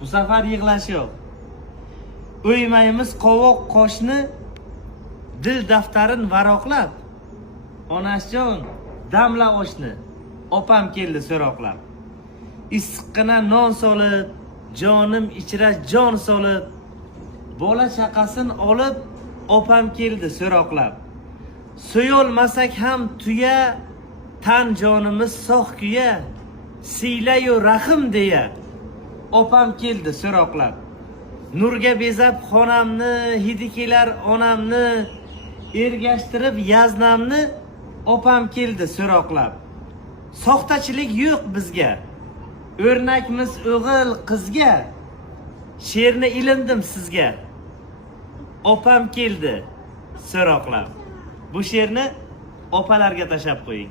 Bu safar yig'lash yo'q. O'ymaymiz qovoq qoshni, dil daftarin varoqlab. Onasijon, damla oshni, opam keldi so'roqlab. Issiqqina non solib, jonim ichra jon solib, bola chaqasin olib, opam keldi so'roqlab. So'yolmasak ham tuya, tan jonimiz sog' kuya, siylayu rahim deya, opam keldi so'roqlab. Nurga bezab xonamni, hidi kelar onamni, ergashtirib yaznamni, opam keldi so'roqlab. Soxtachilik yo'q bizga, o'rnakmiz o'g'il qizga, she'rni ilindim sizga, opam keldi so'roqlab. Bu she'rni opalarga tashab qo'ying.